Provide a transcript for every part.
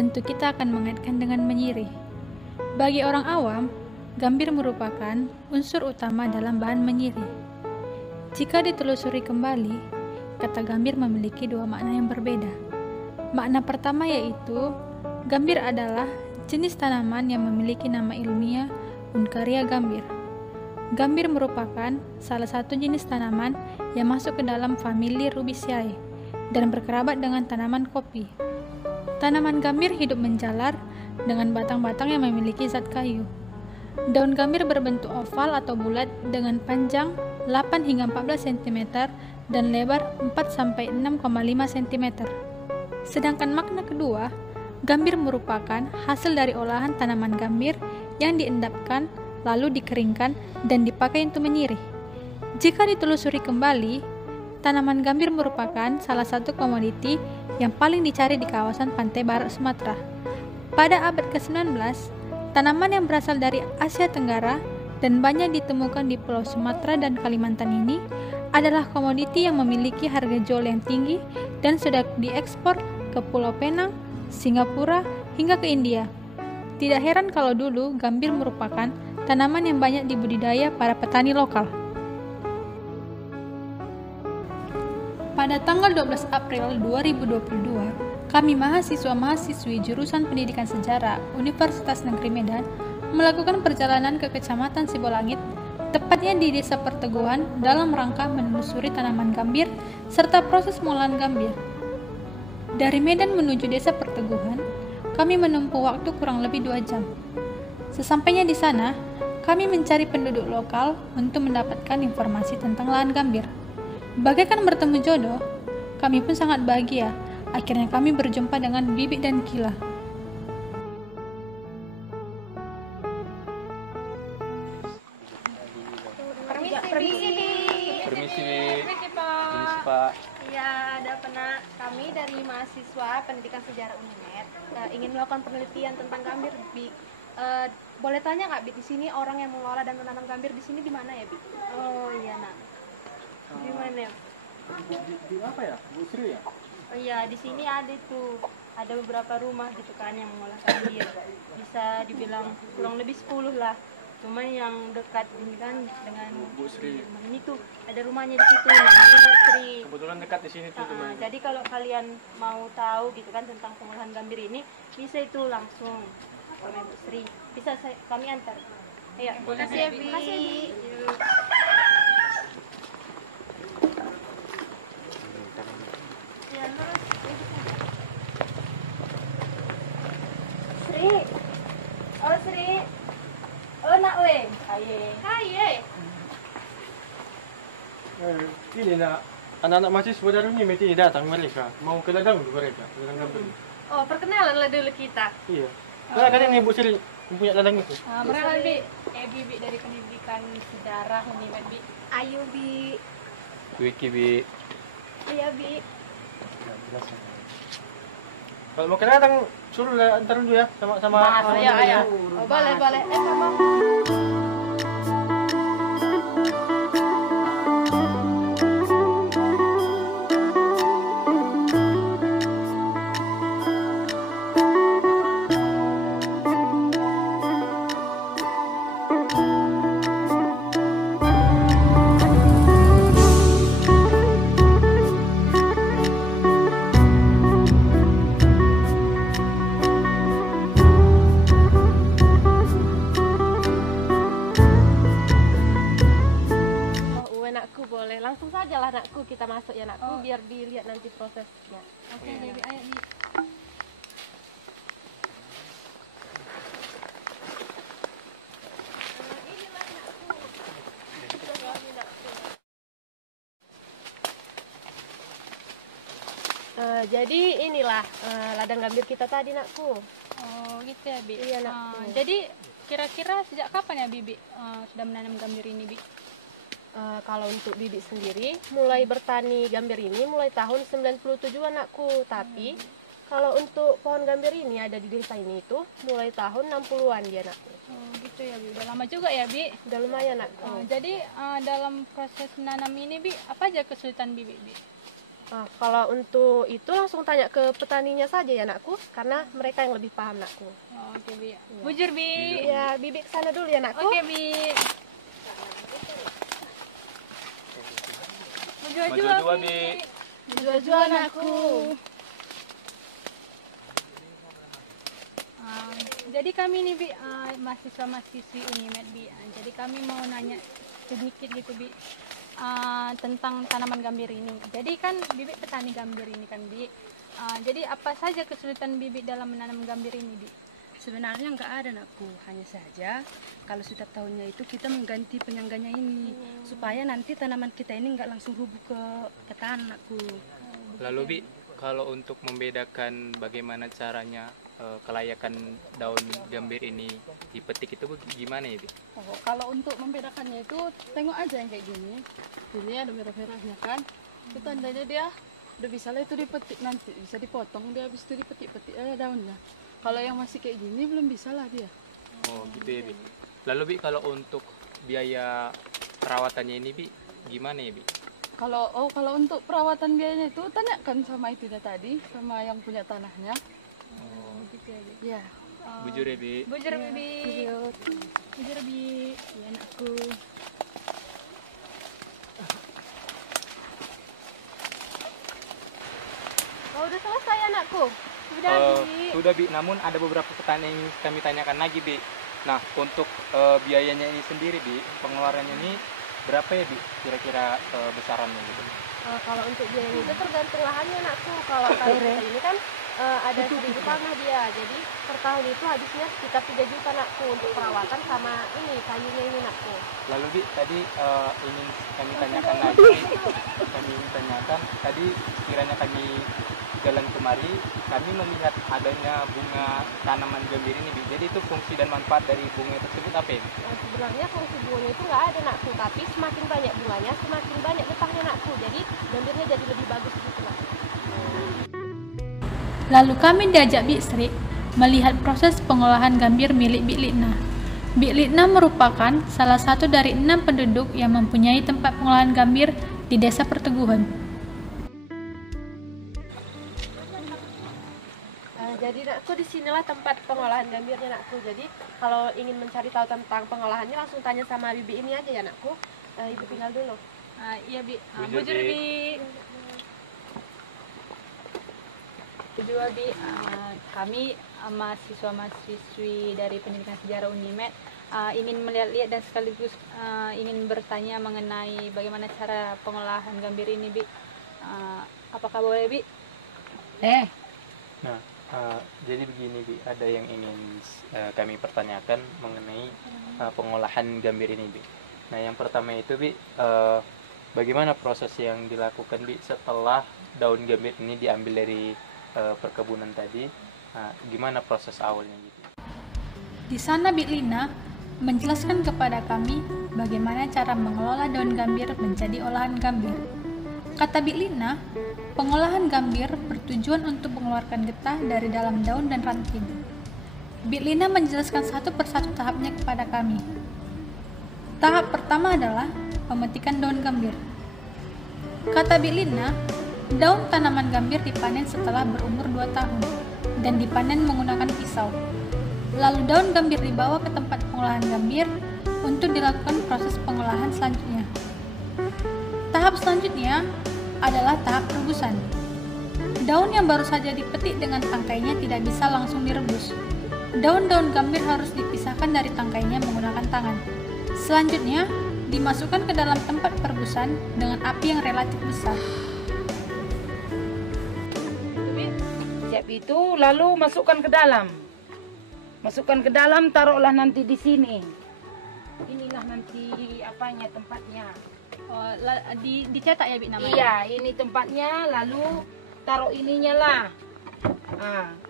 tentu kita akan mengaitkan dengan menyirih. Bagi orang awam, gambir merupakan unsur utama dalam bahan menyirih. Jika ditelusuri kembali, kata gambir memiliki dua makna yang berbeda. Makna pertama yaitu, gambir adalah jenis tanaman yang memiliki nama ilmiah Uncaria gambir. Gambir merupakan salah satu jenis tanaman yang masuk ke dalam famili Rubiaceae dan berkerabat dengan tanaman kopi. Tanaman gambir hidup menjalar dengan batang-batang yang memiliki zat kayu. Daun gambir berbentuk oval atau bulat dengan panjang 8 hingga 14 cm dan lebar 4-6,5 cm. Sedangkan makna kedua, gambir merupakan hasil dari olahan tanaman gambir yang diendapkan, lalu dikeringkan dan dipakai untuk menyirih. Jika ditelusuri kembali, tanaman gambir merupakan salah satu komoditi yang paling dicari di kawasan pantai barat Sumatera. Pada abad ke-19, tanaman yang berasal dari Asia Tenggara dan banyak ditemukan di Pulau Sumatera dan Kalimantan ini adalah komoditi yang memiliki harga jual yang tinggi dan sudah diekspor ke Pulau Penang, Singapura, hingga ke India. Tidak heran kalau dulu gambir merupakan tanaman yang banyak dibudidaya para petani lokal. Pada tanggal 12 April 2022, kami mahasiswa-mahasiswi jurusan Pendidikan Sejarah Universitas Negeri Medan melakukan perjalanan ke Kecamatan Sibolangit, tepatnya di Desa Perteguhan, dalam rangka menelusuri tanaman gambir serta proses pengolahan gambir. Dari Medan menuju Desa Perteguhan, kami menempuh waktu kurang lebih 2 jam. Sesampainya di sana, kami mencari penduduk lokal untuk mendapatkan informasi tentang lahan gambir. Bagaikan bertemu jodoh, kami pun sangat bahagia. Akhirnya kami berjumpa dengan Bibik dan Kila. Permisi, Pak. Ya, ada kami dari mahasiswa Pendidikan Sejarah Unimed ingin melakukan penelitian tentang gambir, Bi. Boleh tanya nggak, Bi, di sini orang yang mengolah dan menanam gambir di sini di mana ya, Bi? Oh iya, Nak. Di mana ya? Di apa ya? Bu Sri ya? Oh iya, di sini ada beberapa rumah gitu kan yang mengolah gambir. Bisa dibilang kurang lebih 10 lah. Cuma yang dekat ini kan dengan Bu Sri. Ini tuh ada rumahnya di situ, namanya Bu Sri. Kebetulan dekat di sini tuh teman. Jadi kalau kalian mau tahu gitu kan tentang pengolahan gambir ini, bisa itu langsung ke Bu Sri. Bisa kami antar. Ayo, makasih ya, Bi. Makasih, Bi. Ya, lurus. Sri. Oh, Sri. Oh, nak we. Hai. Ini nak anak-anak mahasiswa dari ini mesti datang mereka mau ke ladang mereka ladang gambir. Oh, perkenalan lah dulu kita. Iya. Kan ini Bu Sri punya ladang itu. Mereka Bi, Bibik dari Pendidikan Sejarah Unimed, Bi. Ayo, Bi. Wiki Bi. Iya, Bi. Kalau mau ke ladang suruh antar dulu ya sama. Ayo. Oh, boleh. Sama. Langsung saja lah, Nakku, kita masuk ya, Nakku, biar dilihat nanti prosesnya. Oke, Bibi, ayo, Bi. Jadi inilah ladang gambir kita tadi, Nakku. Oh gitu ya, Bi. Iya, Nakku. Jadi kira-kira sejak kapan ya Bibi sudah menanam gambir ini, Bi? Kalau untuk Bibi sendiri mulai bertani gambir ini mulai tahun 97 anakku, tapi kalau untuk pohon gambir ini ada di desa ini itu mulai tahun 60-an dia, Nakku. Oh gitu ya, Bi. Udah lama juga ya, Bi. Udah lumayan, Nakku. Jadi dalam proses menanam ini, Bi, apa aja kesulitan Bibi, Bi? Kalau untuk itu langsung tanya ke petaninya saja ya nakku, karena mereka yang lebih paham nakku. Oke, Bi. Bujur, Bi. Ya, Bibi kesana dulu ya nakku. Oke, Bi. Maju-maju, Bi. Jual-jual nakku. Jadi kami nih, Bi, mahasiswa-mahasiswi Unimed, Bi. Jadi kami mau nanya sedikit gitu, Bi, tentang tanaman gambir ini. Jadi kan Bibi petani gambir ini kan, Bi. Jadi apa saja kesulitan Bibi dalam menanam gambir ini, Bi? Sebenarnya nggak ada nakku, hanya saja kalau setiap tahunnya itu kita mengganti penyangganya ini supaya nanti tanaman kita ini nggak langsung rubuh ke tanah nakku. Lalu Bi, kalau untuk membedakan bagaimana caranya kelayakan daun gambir ini dipetik itu gimana ya, Bi? Oh, kalau untuk membedakannya itu tengok aja yang kayak gini. Ini ada merah-merahnya kan. Itu tandanya dia udah bisa lah itu dipetik, nanti bisa dipotong, dia habis itu dipetik-petik daunnya. Kalau yang masih kayak gini belum bisa lah dia. Oh gitu ya, Bi. Lalu Bi, kalau untuk biaya perawatannya ini, Bi, gimana ya, Bi? Kalau untuk perawatan biayanya itu tanyakan sama itu dia tadi, sama yang punya tanahnya. Oh, Gitu ya, Bi. Ya. bujur ya, Bi. Bujur, Bi. Bujur. Bujur, Bi. Ya, anakku. Oh, udah selesai anakku. Udah, Bi. Sudah, Bi, namun ada beberapa pertanyaan yang kami tanyakan lagi, Bi. Nah, untuk biayanya ini sendiri, Bi, pengeluarannya ini berapa ya, Bi, kira-kira besarannya gitu? Kalau untuk biaya itu tergantung lahannya nakku. Kalau kayak ini kan ada 1.000 tanah dia, jadi per tahun itu habisnya sekitar 3 juta nakku untuk perawatan sama ini kayunya ini nakku. Lalu, Bi, tadi ingin kami tanyakan tadi kiranya kami jalan kemari, kami melihat adanya bunga tanaman gambir ini, Bi. Jadi itu fungsi dan manfaat dari bunga tersebut apa ya, Bi? Sebenarnya fungsi bunganya itu nggak ada nakku, tapi semakin banyak bunganya semakin banyak getahnya nakku, jadi gambirnya jadi lebih bagus gitu nakku. Lalu kami diajak Bi Sri melihat proses pengolahan gambir milik Bi Litna. Bi Litna merupakan salah satu dari 6 penduduk yang mempunyai tempat pengolahan gambir di Desa Perteguhan. Jadi nakku disinilah tempat pengolahan gambirnya nakku. Jadi kalau ingin mencari tahu tentang pengolahannya langsung tanya sama Bibi ini aja ya nakku. Ibu tinggal dulu. Iya, Bi. Bujur, Bi. Kedua, Bi, kami mahasiswa-mahasiswi dari Pendidikan Sejarah Unimed ingin melihat-lihat dan sekaligus ingin bertanya mengenai bagaimana cara pengolahan gambir ini, Bi. Apakah boleh, Bi? Nah, jadi begini, Bi, ada yang ingin kami pertanyakan mengenai pengolahan gambir ini, Bi. Nah, yang pertama itu, Bi, bagaimana proses yang dilakukan, Bi, setelah daun gambir ini diambil dari perkebunan tadi? Gimana proses awalnya gitu? Di sana Bi Lina menjelaskan kepada kami bagaimana cara mengelola daun gambir menjadi olahan gambir. Kata Bi Lina, pengolahan gambir bertujuan untuk mengeluarkan getah dari dalam daun dan ranting. Bi Lina menjelaskan satu persatu tahapnya kepada kami. Tahap pertama adalah pemetikan daun gambir. Kata Bi Lina, daun tanaman gambir dipanen setelah berumur 2 tahun dan dipanen menggunakan pisau. Lalu daun gambir dibawa ke tempat pengolahan gambir untuk dilakukan proses pengolahan selanjutnya. Tahap selanjutnya adalah tahap rebusan. Daun yang baru saja dipetik dengan tangkainya tidak bisa langsung direbus. Daun-daun gambir harus dipisahkan dari tangkainya menggunakan tangan. Selanjutnya, dimasukkan ke dalam tempat perebusan dengan api yang relatif besar. Siap itu lalu masukkan ke dalam. Masukkan ke dalam, taruhlah nanti di sini. Inilah nanti apanya tempatnya. Oh, dicetak ya, Bi, namanya? Iya, ini tempatnya, lalu taruh ininya lah.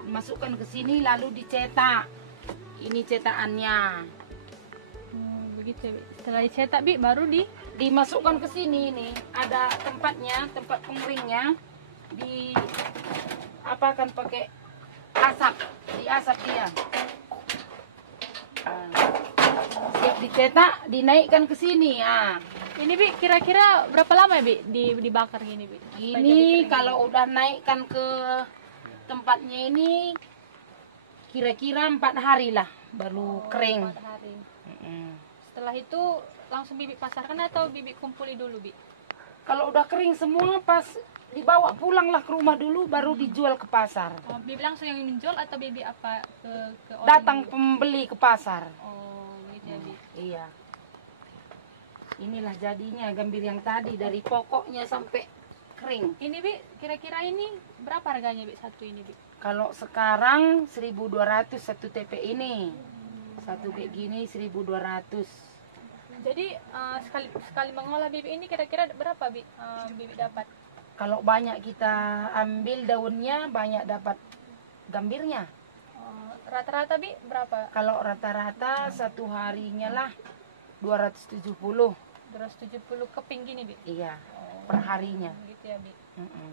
Masukkan ke sini lalu dicetak. Ini cetakannya. Begitu ya, Bi. Setelah dicetak, Bi, baru Dimasukkan ke sini ini. Ada tempatnya, tempat pengeringnya. Akan pakai asap, diasap dia. Siap dicetak, dinaikkan ke sini. Ini Bi, kira-kira berapa lama ya Bi dibakar gini Bi? Ini kalau udah naikkan ke tempatnya ini kira-kira 4 hari lah baru kering. 4 hari. Setelah itu langsung Bibi pasarkan atau Bibi kumpuli dulu Bi? Kalau udah kering semua pas dibawa pulanglah ke rumah dulu baru dijual ke pasar. Bibi langsung yang menjual atau Bibi apa ke orang Datang dulu? pembeli ke pasar. Oh, gitu ya Bi. Iya. Inilah jadinya gambir yang tadi dari pokoknya sampai kering. Ini Bi, kira-kira ini berapa harganya Bi satu ini Bi? Kalau sekarang 1.200 satu TP ini. Satu kayak gini 1.200. Jadi sekali mengolah Bibi ini kira-kira berapa Bi Bibi dapat? Kalau banyak kita ambil daunnya banyak dapat gambirnya. Rata-rata Bi berapa? Kalau rata-rata satu harinya lah 270. 270 keping gini Bi? Iya, per harinya. Gitu ya Bi. Mm-mm.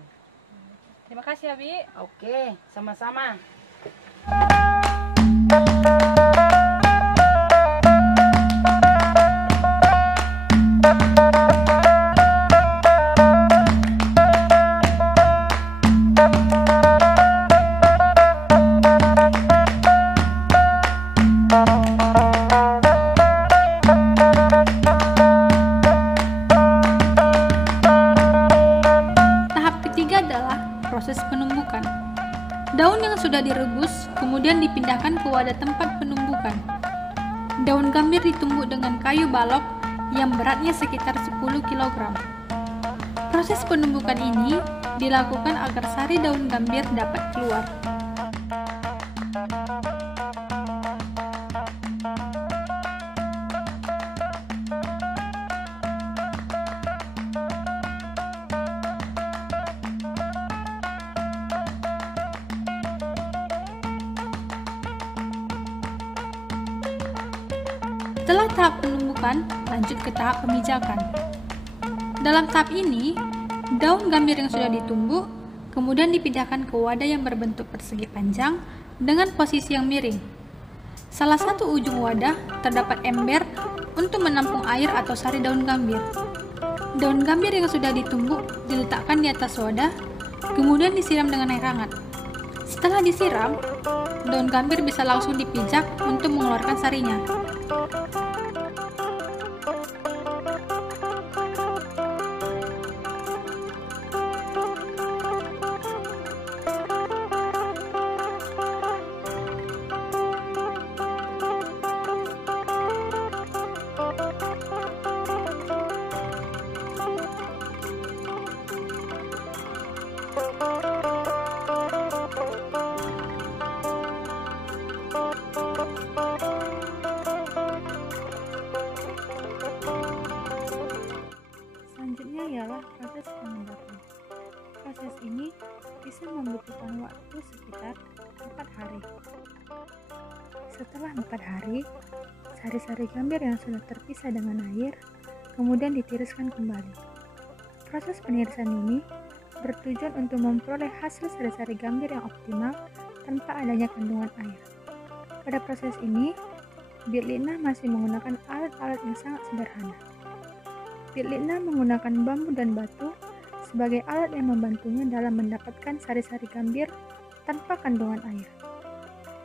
Terima kasih ya Bi. Oke, sama-sama. Tahap ketiga adalah proses penumbukan. Daun yang sudah direbus kemudian dipindahkan ke wadah tempat penumbukan. Daun gambir ditumbuk dengan kayu balok yang beratnya sekitar 10 kg. Proses penumbukan ini dilakukan agar sari daun gambir dapat keluar. Setelah tahap penumbukan, lanjut ke tahap pemijakan. Dalam tahap ini, daun gambir yang sudah ditumbuk kemudian dipindahkan ke wadah yang berbentuk persegi panjang dengan posisi yang miring. Salah satu ujung wadah terdapat ember untuk menampung air atau sari daun gambir. Daun gambir yang sudah ditumbuk diletakkan di atas wadah, kemudian disiram dengan air hangat. Setelah disiram, daun gambir bisa langsung dipijak untuk mengeluarkan sarinya. Selanjutnya ialah proses pengendapan. Proses ini bisa membutuhkan waktu sekitar 4 hari. Setelah 4 hari, sari-sari gambir yang sudah terpisah dengan air kemudian ditiriskan kembali. Proses penirisan ini bertujuan untuk memperoleh hasil sari-sari gambir yang optimal tanpa adanya kandungan air. Pada proses ini, Birlitna masih menggunakan alat-alat yang sangat sederhana. Birlitna menggunakan bambu dan batu sebagai alat yang membantunya dalam mendapatkan sari-sari gambir tanpa kandungan air.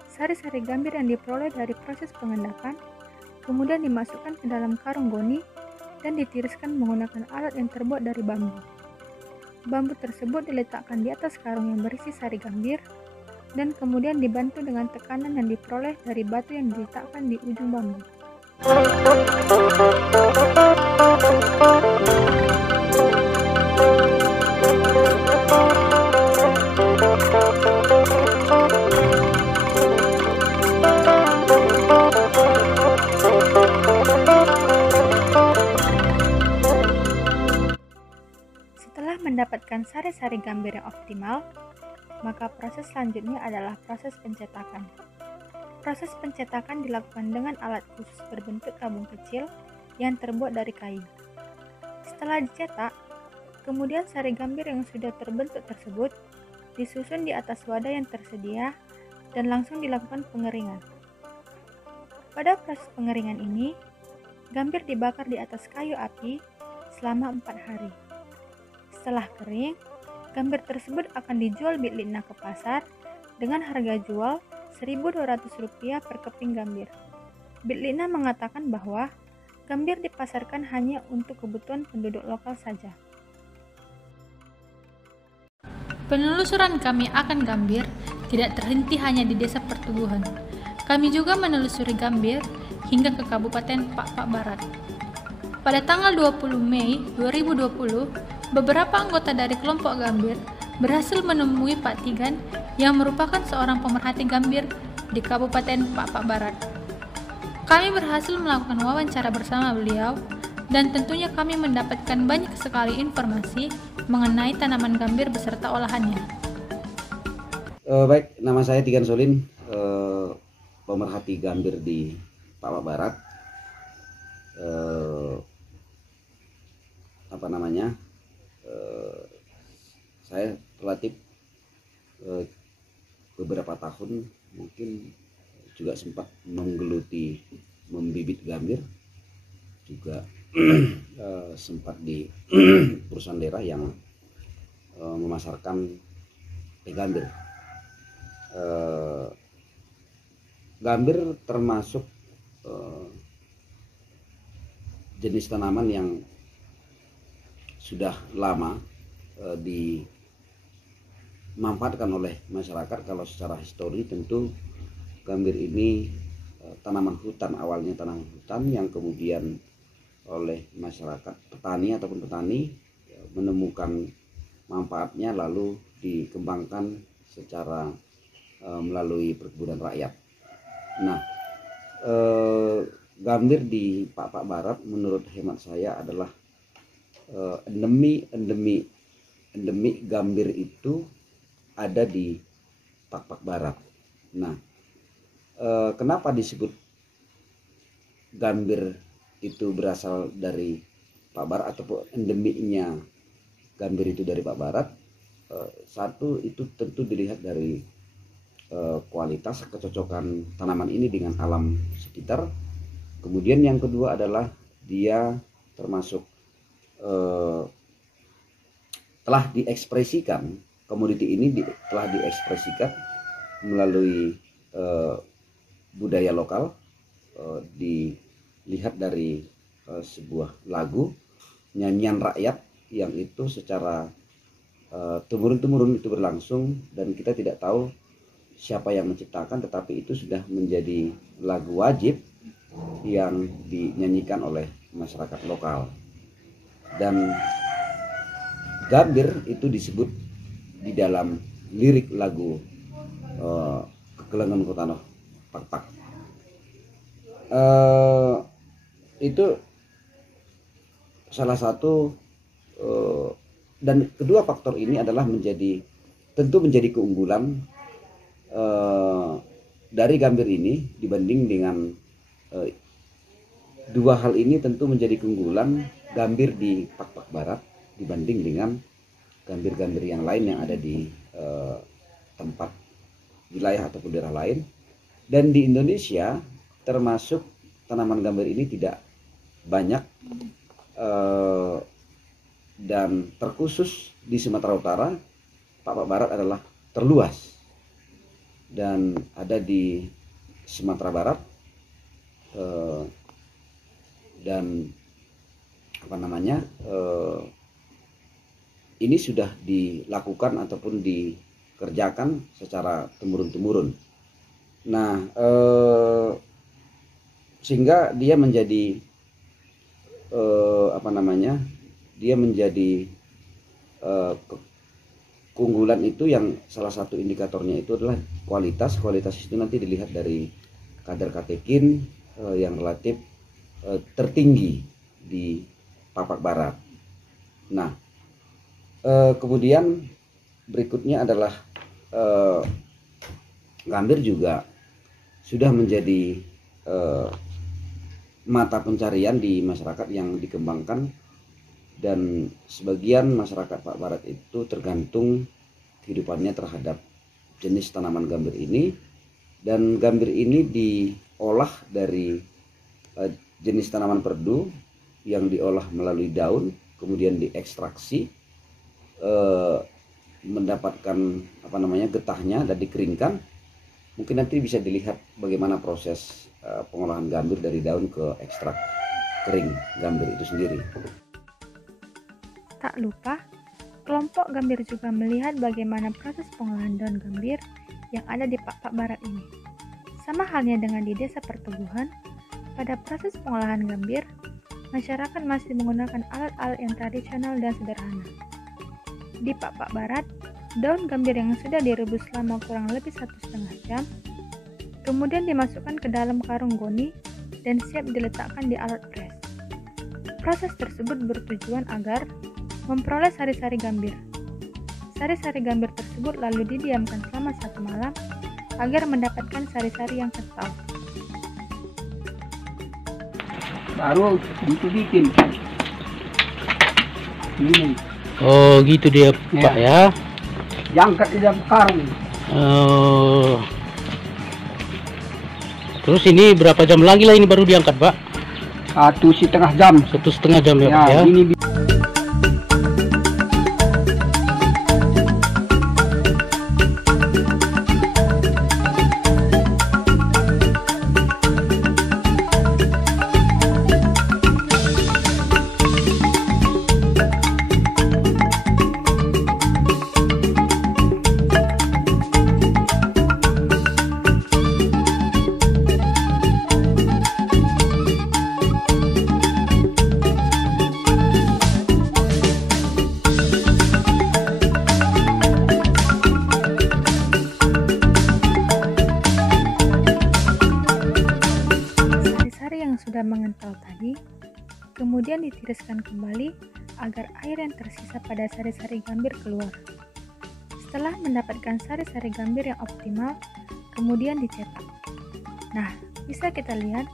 Sari-sari gambir yang diperoleh dari proses pengendapan kemudian dimasukkan ke dalam karung goni dan ditiriskan menggunakan alat yang terbuat dari bambu. Bambu tersebut diletakkan di atas karung yang berisi sari gambir dan kemudian dibantu dengan tekanan yang diperoleh dari batu yang diletakkan di ujung bambu. Setelah mendapatkan sari-sari gambir yang optimal, maka proses selanjutnya adalah proses pencetakan. Proses pencetakan dilakukan dengan alat khusus berbentuk tabung kecil yang terbuat dari kayu. Setelah dicetak, kemudian sari gambir yang sudah terbentuk tersebut disusun di atas wadah yang tersedia dan langsung dilakukan pengeringan. Pada proses pengeringan ini, gambir dibakar di atas kayu api selama 4 hari. Setelah kering, gambir tersebut akan dijual Bitlina ke pasar dengan harga jual Rp1.200 per keping gambir. Bitlina mengatakan bahwa gambir dipasarkan hanya untuk kebutuhan penduduk lokal saja. Penelusuran kami akan gambir tidak terhenti hanya di Desa Pertubuhan. Kami juga menelusuri gambir hingga ke Kabupaten Pak Barat. Pada tanggal 20 Mei 2020, beberapa anggota dari kelompok gambir berhasil menemui Pak Tigan yang merupakan seorang pemerhati gambir di Kabupaten Pak Barat. Kami berhasil melakukan wawancara bersama beliau dan tentunya kami mendapatkan banyak sekali informasi mengenai tanaman gambir beserta olahannya. Baik, nama saya Tigan Solin, pemerhati gambir di Pak Barat. Saya relatif beberapa tahun mungkin juga sempat menggeluti membibit gambir, juga sempat di perusahaan daerah yang memasarkan gambir. Gambir termasuk jenis tanaman yang sudah lama dimanfaatkan oleh masyarakat. Kalau secara histori tentu gambir ini tanaman hutan, awalnya tanaman hutan yang kemudian oleh masyarakat petani ataupun petani menemukan manfaatnya lalu dikembangkan secara melalui perkebunan rakyat. Nah, gambir di Pak Barat menurut hemat saya adalah endemi gambir itu ada di Pak Barat. Nah, kenapa disebut gambir itu berasal dari Pak Barat ataupun endemiknya gambir itu dari Pak Barat? Satu, itu tentu dilihat dari kualitas kecocokan tanaman ini dengan alam sekitar. Kemudian yang kedua adalah dia termasuk telah diekspresikan, komoditi ini telah diekspresikan melalui budaya lokal. Dilihat dari sebuah lagu nyanyian rakyat yang itu secara temurun-temurun itu berlangsung, dan kita tidak tahu siapa yang menciptakan, tetapi itu sudah menjadi lagu wajib yang dinyanyikan oleh masyarakat lokal. Dan gambir itu disebut di dalam lirik lagu Kekelengan Kota Pak. Itu salah satu, dan kedua faktor ini adalah tentu menjadi keunggulan dari gambir ini dibanding dengan dua hal ini. Tentu menjadi keunggulan gambir di Pak Barat dibanding dengan gambir-gambir yang lain yang ada di tempat wilayah ataupun daerah lain. Dan di Indonesia termasuk tanaman gambir ini tidak banyak dan terkhusus di Sumatera Utara. Pak Barat adalah terluas dan ada di Sumatera Barat, dan ini sudah dilakukan ataupun dikerjakan secara temurun-temurun. Nah, sehingga dia menjadi keunggulan itu, yang salah satu indikatornya itu adalah kualitas. Kualitas itu nanti dilihat dari kadar katekin yang relatif tertinggi di Pak Barat. Nah, kemudian berikutnya adalah gambir juga sudah menjadi mata pencarian di masyarakat yang dikembangkan, dan sebagian masyarakat Pak Barat itu tergantung kehidupannya terhadap jenis tanaman gambir ini. Dan gambir ini diolah dari jenis tanaman perdu yang diolah melalui daun, kemudian diekstraksi, mendapatkan getahnya dan dikeringkan, mungkin nanti bisa dilihat bagaimana proses pengolahan gambir dari daun ke ekstrak kering gambir itu sendiri. Tak lupa, kelompok gambir juga melihat bagaimana proses pengolahan daun gambir yang ada di Pak Barat ini. Sama halnya dengan di Desa Perteguhan, pada proses pengolahan gambir, masyarakat masih menggunakan alat-alat yang tradisional dan sederhana. Di Pak Barat, daun gambir yang sudah direbus selama kurang lebih 1,5 jam, kemudian dimasukkan ke dalam karung goni dan siap diletakkan di alat pres. Proses tersebut bertujuan agar memperoleh sari-sari gambir. Sari-sari gambir tersebut lalu didiamkan selama 1 malam agar mendapatkan sari-sari yang kental. Baru bikin ini. Oh gitu dia Ya. Pak ya. Diangkat di dalam karung. Oh. Terus ini berapa jam lagi lah ini baru diangkat Pak? 1,5 jam. 1,5 jam ya Pak ya. Ini sudah mengental tadi, kemudian ditiriskan kembali agar air yang tersisa pada sari-sari gambir keluar. Setelah mendapatkan sari-sari gambir yang optimal, kemudian dicetak. Nah, bisa kita lihat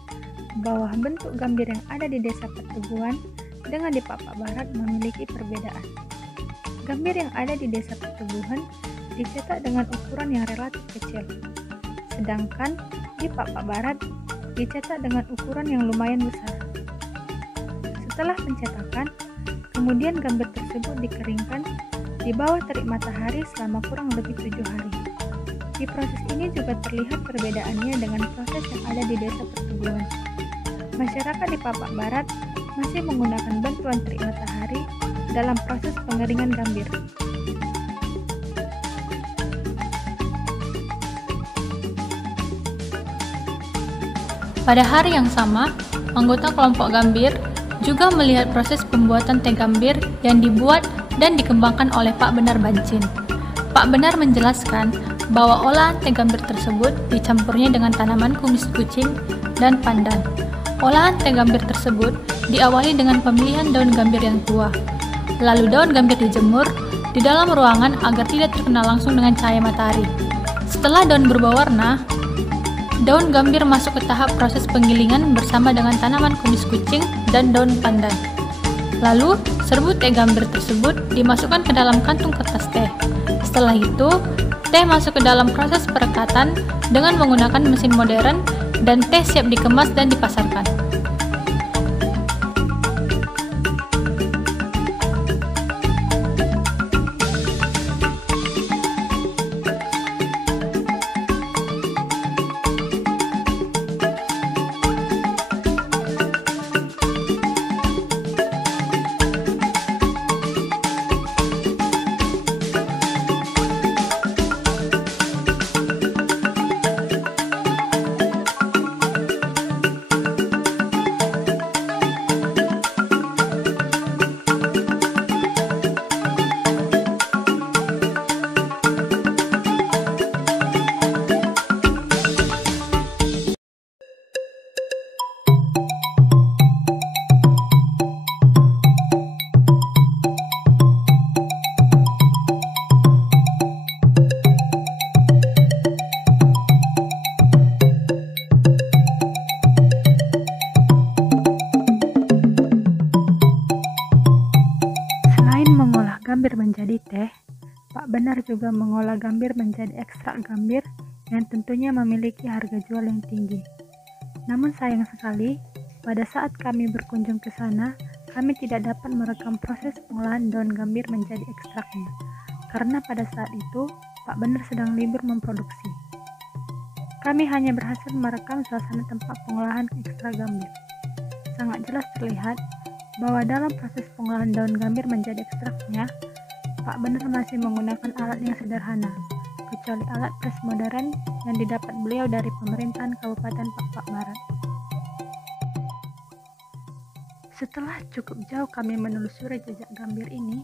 bahwa bentuk gambir yang ada di Desa Perteguhan dengan di Pak Barat memiliki perbedaan. Gambir yang ada di Desa Perteguhan dicetak dengan ukuran yang relatif kecil, sedangkan di Pak Barat dicetak dengan ukuran yang lumayan besar. Setelah pencetakan, kemudian gambir tersebut dikeringkan di bawah terik matahari selama kurang lebih 7 hari. Di proses ini juga terlihat perbedaannya dengan proses yang ada di Desa Perteguhan. Masyarakat di Pak Barat masih menggunakan bantuan terik matahari dalam proses pengeringan gambir. Pada hari yang sama, anggota kelompok gambir juga melihat proses pembuatan teh gambir yang dibuat dan dikembangkan oleh Pak Benar Bancin. Pak Benar menjelaskan bahwa olahan teh gambir tersebut dicampurnya dengan tanaman kumis kucing dan pandan. Olahan teh gambir tersebut diawali dengan pemilihan daun gambir yang tua. Lalu daun gambir dijemur di dalam ruangan agar tidak terkena langsung dengan cahaya matahari. Setelah daun berubah warna, daun gambir masuk ke tahap proses penggilingan bersama dengan tanaman kumis kucing dan daun pandan. Lalu, serbuk teh gambir tersebut dimasukkan ke dalam kantung kertas teh. Setelah itu, teh masuk ke dalam proses perekatan dengan menggunakan mesin modern dan teh siap dikemas dan dipasarkan. Gambir menjadi teh, Pak Benar juga mengolah gambir menjadi ekstrak gambir yang tentunya memiliki harga jual yang tinggi. Namun sayang sekali, pada saat kami berkunjung ke sana, kami tidak dapat merekam proses pengolahan daun gambir menjadi ekstraknya, karena pada saat itu Pak Bener sedang libur memproduksi. Kami hanya berhasil merekam suasana tempat pengolahan ekstrak gambir. Sangat jelas terlihat bahwa dalam proses pengolahan daun gambir menjadi ekstraknya, Pak Bener masih menggunakan alat yang sederhana, kecuali alat pres modern yang didapat beliau dari pemerintahan Kabupaten Pak Barat. Setelah cukup jauh kami menelusuri jejak gambir ini,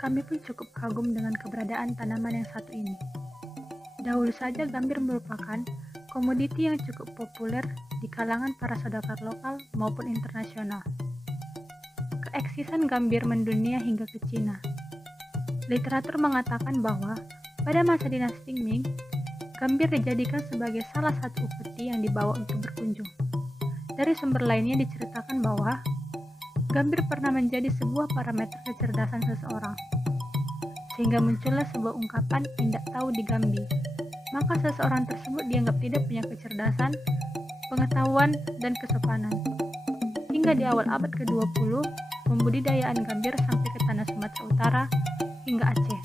kami pun cukup kagum dengan keberadaan tanaman yang satu ini. Dahulu saja gambir merupakan komoditi yang cukup populer di kalangan para saudagar lokal maupun internasional. Keeksisan gambir mendunia hingga ke Cina. Literatur mengatakan bahwa pada masa dinasti Ming, gambir dijadikan sebagai salah satu upeti yang dibawa untuk berkunjung. Dari sumber lainnya diceritakan bahwa gambir pernah menjadi sebuah parameter kecerdasan seseorang, sehingga muncullah sebuah ungkapan "indak tahu digambi". Maka seseorang tersebut dianggap tidak punya kecerdasan, pengetahuan, dan kesopanan. Hingga di awal abad ke-20, pembudidayaan gambir sampai ke tanah Sumatera Utara hingga Aceh.